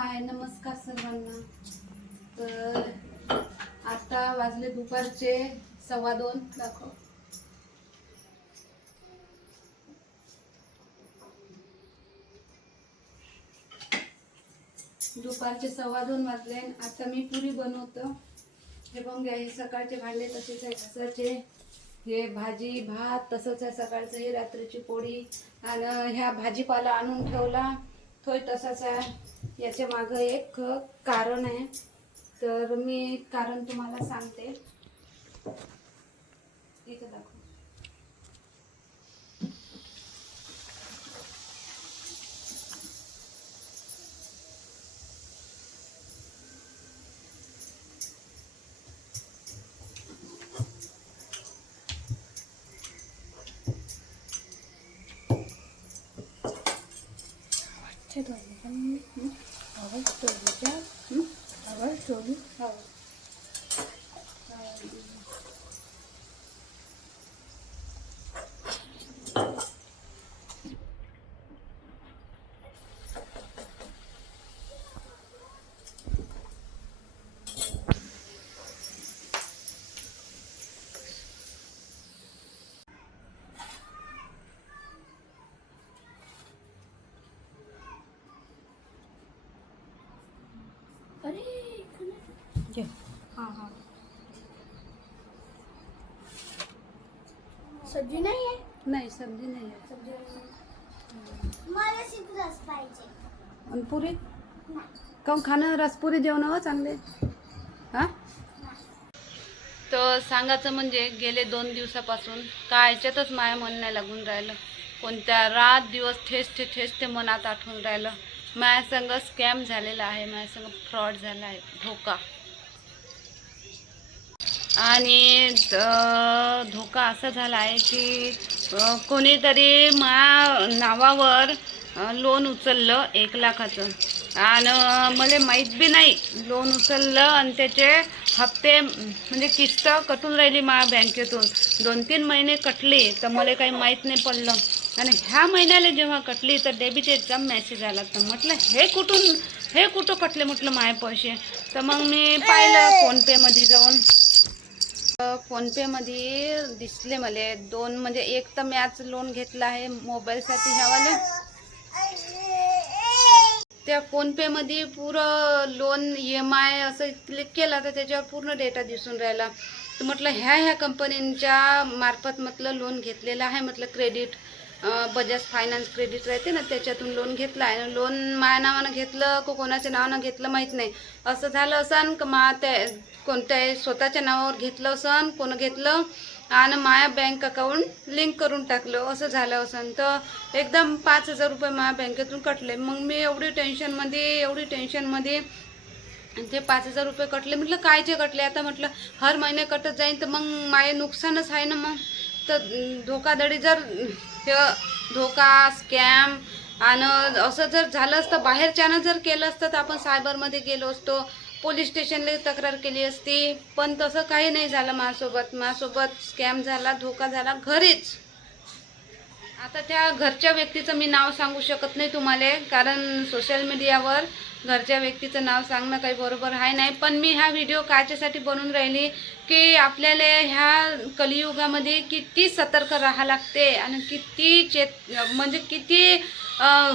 हाय नमस्कार सर्वांना। तर आता वाजले दुपारचे 2:15। दाखव दुपारचे 2:15 वाजले। आता मी पुरी बनवतो। हे बघ हे सकाळचे भांडे तसेच आहे, तसंचे हे भाजी भात तसंच आहे, सकाळचं हे रात्रीची पोळी आणि ह्या भाजीपाला आणून ठेवला तोय तसाच आहे। याच्या मागे एक कारण आहे, तर मी कारण तुम्हाला सांगते। इथे दाखव। अरे हाँ सब्जी नहीं है? नहीं सब्जी नहीं है। सब्जी मला सिर्फ रस पाहिजे। आणि पुरी काऊन खाणं रसपुरी जेवण चांगले हा। तर सांगायचं म्हणजे गेले 2 दिवसापासून कायच्यातच माया मन नाही लागून राहिलं। कोणत्या रात दिवस ठेस ते मनात आठवून राहिलं। माझ्या संग स्कॅम झालेला आहे, माझ्या संग फ्रॉड झाला आहे, धोका। आणि धोका असा झाला आहे की कोणीतरी माझ्या नावावर लोन उचललं 1 लाखाचं आणि मला माहीत बी नाही लोन उचललं आणि त्याचे हप्ते म्हणजे किस्त कटून राहिली माझ्या बँकेतून। 2-3 महिने कटली तर मला काही माहीत नाही पडलं आणि ह्या महिन्याला जेव्हा कटली तर डेबिटेडचा मेसेज आला। तर म्हटलं हे कुठं कटले म्हटलं माझे पैसे। तर मग मी पाहिलं फोनपेमध्ये जाऊन, फोनपेमध्ये दिसले मला 2 म्हणजे एक तर मॅच लोन घेतला आहे मोबाईलसाठी ह्यावाले। त्या फोनपेमध्ये पुरं लोन EMI असं क्लिक केला तर त्याच्यावर पूर्ण डेटा दिसून राहिला। तर म्हटलं ह्या कंपनींच्या मार्फत म्हटलं लोन घेतलेलं आहे, म्हटलं क्रेडिट बजाज फायनान्स क्रेडिट राहते ना त्याच्यातून लोन घेतला आहे। लोन माझ्या नावानं घेतलं को कोणाच्या नावानं घेतलं माहीत नाही। असं झालं असन का त्या कोणत्या स्वतःच्या नावावर घेतलं असन, कोण घेतलं आणि माझ्या बँक अकाउंट लिंक करून टाकलं असं झालं असन। तर एकदम 5,000 रुपये माझ्या बँकेतून कटले। मग मी एवढी टेन्शनमध्ये ते 5,000 रुपये कटले। म्हटलं कायचे कटले आता, म्हटलं हर महिने कटत जाईन तर मग माझे नुकसानच आहे ना। मग तर धोकाधडी जर धोका स्कॅम आणि असं जर झालं असतं, बाहेरच्यानं जर केलं असतं तर आपण सायबरमध्ये गेलो असतो, पोलीस स्टेशनला तक्रार केली असती। पण तसं काही नाही झालं माझ्यासोबत स्कॅम झाला, धोका झाला घरीच। आता त्या घरच्या व्यक्तीचं मी नाव सांगू शकत नाही तुम्हाला, कारण सोशल मीडियावर घरच्या व्यक्तीचं नाव सांगणं काही बरोबर आहे नाही। पण मी हा व्हिडिओ कायच्यासाठी बनवून राहिली की आपल्याला ह्या कलियुगामध्ये किती सतर्क राहावं लागते आणि किती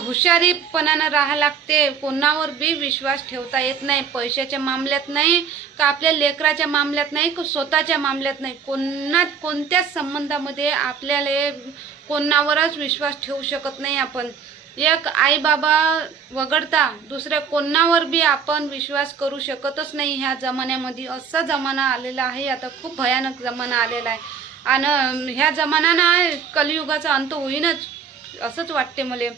हुशारीपणानं राहावं लागते। कोणावर बी विश्वास ठेवता येत नाही, पैशाच्या मामल्यात नाही का आपल्या लेकराच्या मामल्यात नाही का स्वतःच्या मामल्यात नाही, कोणत्याच संबंधामध्ये आपल्याला कोणावरच विश्वास ठेवू शकत नाही आपण। एक आई बाबा वगळता दुसऱ्या कोणावर बी आपण विश्वास करू शकतच नाही ह्या जमान्यामध्ये। असा जमाना आलेला आहे, आता खूप भयानक जमाना आलेला आहे आणि ह्या जमान्यानं कलियुगाचा अंत होईनच असंच वाटते मला।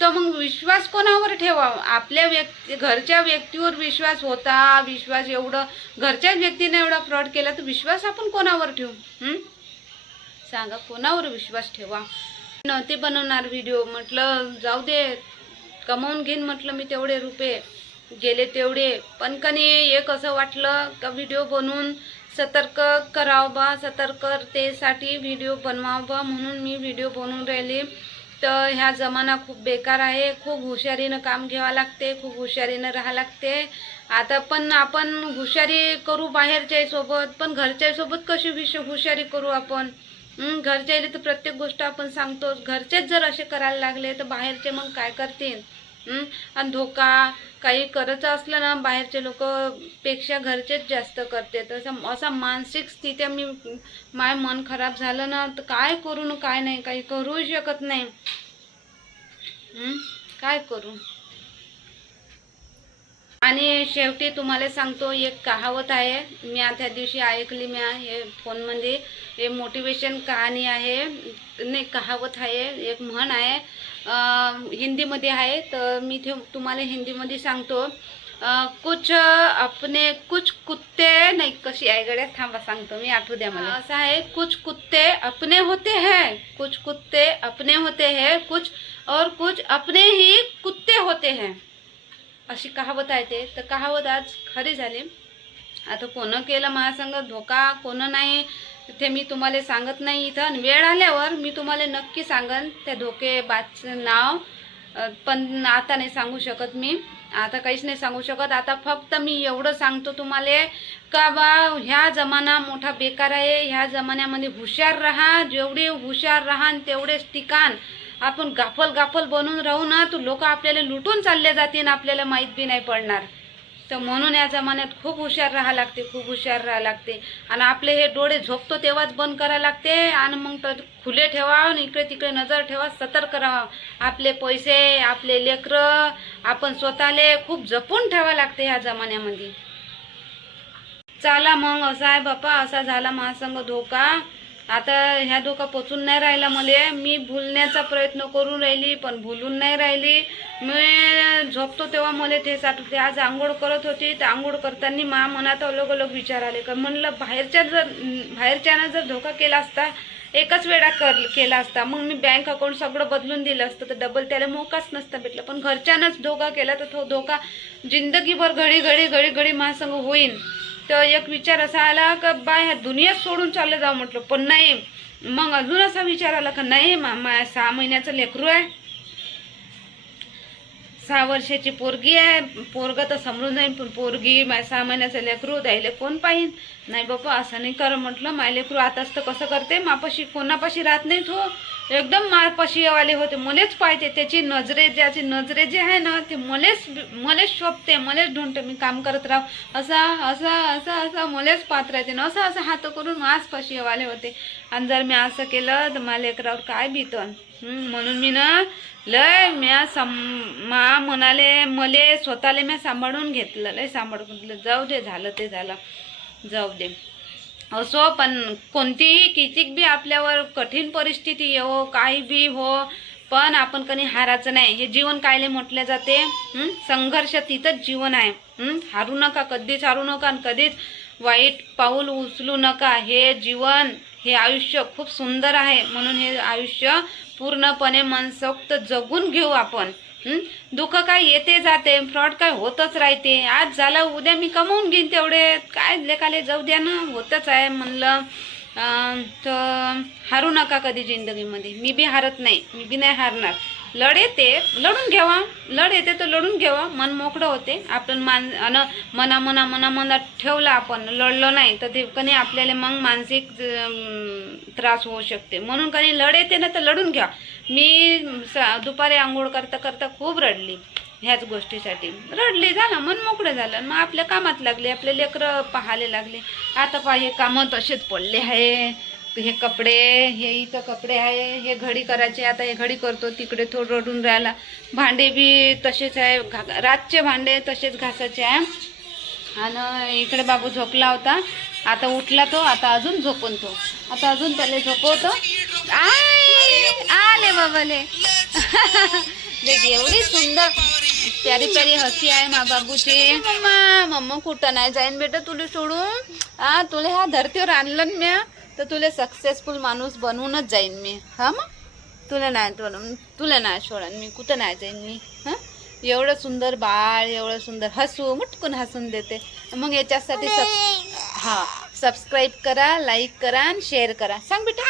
तर मग विश्वास कोणावर ठेवा? आपल्या घरच्या व्यक्तीवर विश्वास होता, विश्वास एवढं घरच्याच व्यक्तीने एवढा फ्रॉड केला तर विश्वास आपण कोणावर ठेवू? सांगा कोणावर विश्वास ठेवा? नव्हते बनवणार व्हिडिओ, म्हटलं जाऊ दे कमावून घेईन म्हटलं मी तेवढे रुपये गेले तेवढे। पण कनी एक असं वाटलं का व्हिडिओ बनवून सतर्क करावं बा, सतर्कतेसाठी व्हिडिओ बनवावं बा, म्हणून मी व्हिडिओ बनवून राहिली। तर ह्या जमाना खूप बेकार आहे. खूप हुशारीनं काम घ्यावं लागते, खूप हुशारीनं राहावं लागते. आता पण आपण हुशारी करू बाहेरच्या सोबत, पण घरच्या सोबत कशी हुशारी करू आपण? घरच्याला तर प्रत्येक गोष्ट आपण सांगतोच. घरचेच जर असे करायला लागले तर बाहेरचे मग काय करतील? आणि धोका काही करायचं असलं ना, बाहेरचे लोक पेक्षा घरचेच जास्त करते. तसं असा मानसिक स्थिती मी माय मन खराब झालं ना, तर काय करू ना काय नाही, काही करू शकत नाही. काय करू? आणि शेवटी तुम्हाला सांगतो, एक कहावत आहे, मी त्या दिवशी ऐकली, मी हे फोनमध्ये. हे मोटिवेशन कहाणी आहे, नाही कहावत आहे, एक म्हण आहे, हिंदीमध्ये आहे. तर मी ते तुम्हाला हिंदीमध्ये सांगतो. कुछ कुत्ते नाही, कशी आहे गड्या, थांबा सांगतो मी, आठवू द्या मला. असं आहे, कुछ कुत्ते अपने होते हैं, कुछ कुत्ते अपने होते हैं, कुछ और कुछ अपने ही कुत्ते होते हैं, अशी कहावत आहे ते. तर कहावत आज खरी झाली. आता कोण केलं महासंग धोका, कोण नाही ते मी तुम्हाला सांगत नाही इथं. वेळ आल्यावर मी तुम्हाला नक्की सांगन त्या धोकेबाजचं नाव, पण आता नाही सांगू शकत मी, आता काहीच नाही सांगू शकत. आता फक्त मी एवढं सांगतो तुम्हाला का बा, ह्या जमाना मोठा बेकार आहे. ह्या जमान्यामध्ये हुशार राहा, जेवढे हुशार राहान तेवढेच ठिकाण. आपण गाफल बनून राहू ना, तर लोक आपल्याला लुटून चालले जातील, आपल्याला माहीत बी नाही पडणार. तर म्हणून या जमान्यात खूप हुशार राहावं लागते, खूप हुशार राहावं लागते. आणि आपले हे डोळे झोपतो तेव्हाच बंद करावं लागते, आणि मग तर खुले ठेवा, इकडे तिकडे नजर ठेवा, सतर्क राहा. आपले पैसे, आपले लेकरं, आपण स्वतःले खूप जपून ठेवावं लागते ह्या जमान्यामध्ये. चला मग, असा आहे बापा, असा झाला महासंग धोका. आता ह्या धोका पचून नाही राहिला मला. मी भुलण्याचा प्रयत्न करून राहिली, पण भुलून नाही राहिली. मी झोपतो तेव्हा मला तेच आठवते. आज आंघोळ करत होती, तर आंघोळ करताना मा मनात अलग अलग विचार आले. का म्हणलं, बाहेरच्यानं जर धोका केला असता, एकच वेळा केला असता, मग मी बँक अकाउंट सगळं बदलून दिलं असतं, तर डबल त्याला मोकाच नसता भेटला. पण घरच्यानंच धोका केला, तर तो धोका जिंदगीभर घडी माझ्यासंग होईन. तर एक विचार असा आला का बा, ह्या दुनियात सोडून चाललं जाऊ म्हटलं. पण नाही, मग अजून असा विचार आला का नाही, 6 महिन्याचं लेकरू आहे, 6 वर्षाची पोरगी आहे, पोरगा तर समजून जाईन, पण पोरगी 6 महिन्याचं लेकरू द्यायला कोण पाहिन? नाही बाबा, असं नाही कर म्हटलं. माय लेकरू आताच तर कसं करते, मापाशी कोणापाशी राहत नाही, तो एकदम मापाशी वाले होते, मलेच पाहिजे. त्याची नजरे जे आहे ना, ते मलेच शोभते, मलेच ढूंढते. मी काम करत राहू, असा मलेच पाहत राहते ना, असं हात करून माझपाशी वाले होते. आणि जर मी असं केलं तर माझ्या लेकरावर काय बीतन. म्हणून मी ना लय म्हणाले, मले स्वतःला मी सांभाळून घेतलं, लय सांभाळून घेतलं. जाऊ दे, झालं ते झालं, जाऊ दे. असो, पण कोणतीही कितीक बी आपल्यावर कठीण परिस्थिती येवो, काही बी हो, पण आपण कधी हारायचं नाही. हे जीवन कायले म्हटले जाते, संघर्ष तिथंच जीवन आहे. हारू नका, कधीच हारू नका, आणि कधीच वाईट पाऊल उचलू नका. हे जीवन, हे आयुष्य खूप सुंदर आहे, म्हणून हे आयुष्य पूर्णपणे मनसोक्त जगून घेऊ आपण. दुःख काय येते जाते, फ्रॉड काय होतच राहते. आज झालं, उद्या मी कमवून घेईन तेवढे, काय लेकाले जाऊ द्या ना, होतच आहे म्हणलं. तर हारू नका कधी जिंदगीमध्ये. मी बी हारत नाही, मी बी नाही हारणार. लढ येते, लढून घ्यावा, लढ येते तर लढून घ्यावा, मन मोकळं होते. आपण मनात ठेवलं, आपण लढलो नाही तर ते कधी आपल्याला मग मानसिक त्रास होऊ शकते. म्हणून कधी लढ येते ना तर लढून घ्या. मी दुपारी आंघोळ करता करता खूप रडली, ह्याच गोष्टीसाठी रडली. झालं, मन मोकळं झालं, मग आपल्या कामात लागले, आपले लेकरं पाहायला लागले. आता पहा, हे कामं तसेच पडले आहे. हे कपडे, हे इथं कपडे आहे, हे घडी करायचे, आता हे घडी करतो, तिकडे थोडं रडून राहिला. भांडे बी तसेच आहे, रातचे भांडे तसेच घासायचे आहे. आणि इकडे बाबू झोपला होता, आता उठला तो, आता अजून झोपून तो, आता अजून त्याला झोपवतो. आले बाबाले देख, एवढी सुंदर प्यारी हसी आहे मा बाबूची. मम्मा कुठं नाही जाईन बेटा तुला सोडून. तुला ह्या धरतीवर आणलं मी, तर तुला सक्सेसफुल माणूस बनवूनच जाईन मी. मग तुला नाही सोडन मी, कुठं नाही जाईन मी. एवढं सुंदर बाळ, एवढं सुंदर मुटकून हसून देते. मग याच्यासाठी सबस्क्राईब करा, लाईक करा आणि शेअर करा. सांग बेटा,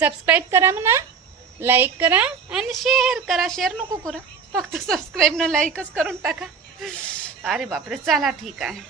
सबस्क्राईब करा म्हणा. लाईक करा आणि शेअर करा. शेअर नको करा, फक्त सबस्क्राईब न लाईकच करून टाका. अरे बापरे, चला ठीक आहे.